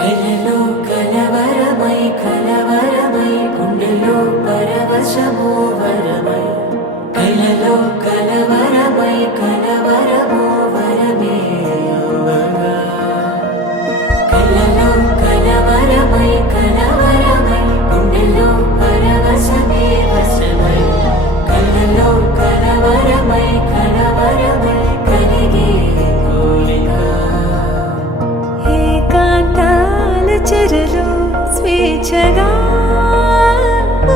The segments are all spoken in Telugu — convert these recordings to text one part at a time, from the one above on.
కలలో కలవరమై కలవరమై గుండెలో పరవశమో వరమై కలలో కలవరమై కలవరమో వరమే యువగా కలలో కలవరమై కలవరమై గుండెలో పరవశమే వశమై కలలో కలవరమై కలవరమై కలిగే కోరిక ఏకాంతాల చెరలో స్వేచ్ఛగా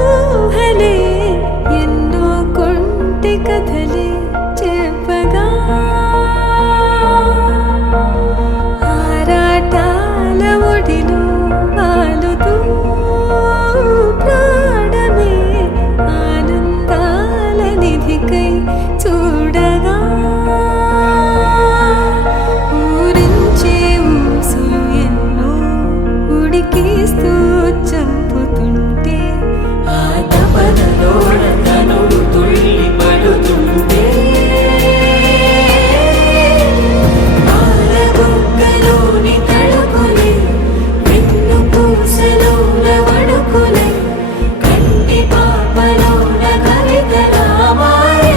ఊహలే ఎన్నో కొంటె కథలే చెప్పగా ఆరాటాల ఒడిలో వాలుతూ ప్రాణమే ఆనందాల నిధికై చూడగా ఊరించే ఊసులు ఎన్నో ఉడికిస్తూ చంపుతుంటే ఆ తపనలోన తనుడు తుళ్ళి పడుతుంటే పాలబుగ్గలోని తడుకులే వెన్ను పూసలోన వడుకులే కంటి పాపలోన కవితలా మారే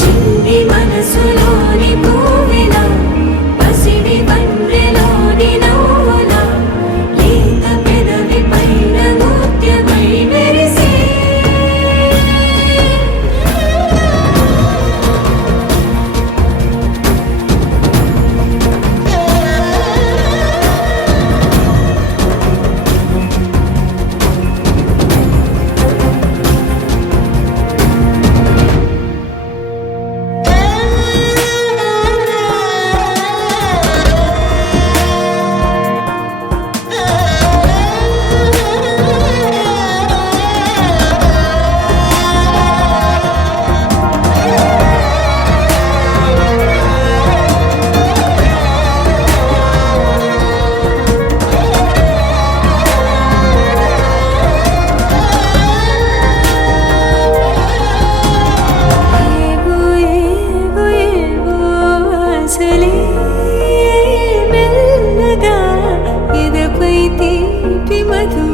చిన్ని మనసులోని పూవిలా పసిడి బండ్రెలోని నవ్వులా లేత పెదవి పైన ముత్యమై మెరిసే ఏవో ఏవో ఏవో ఆశలే మెల్లగా ఎదపై తీపి మధు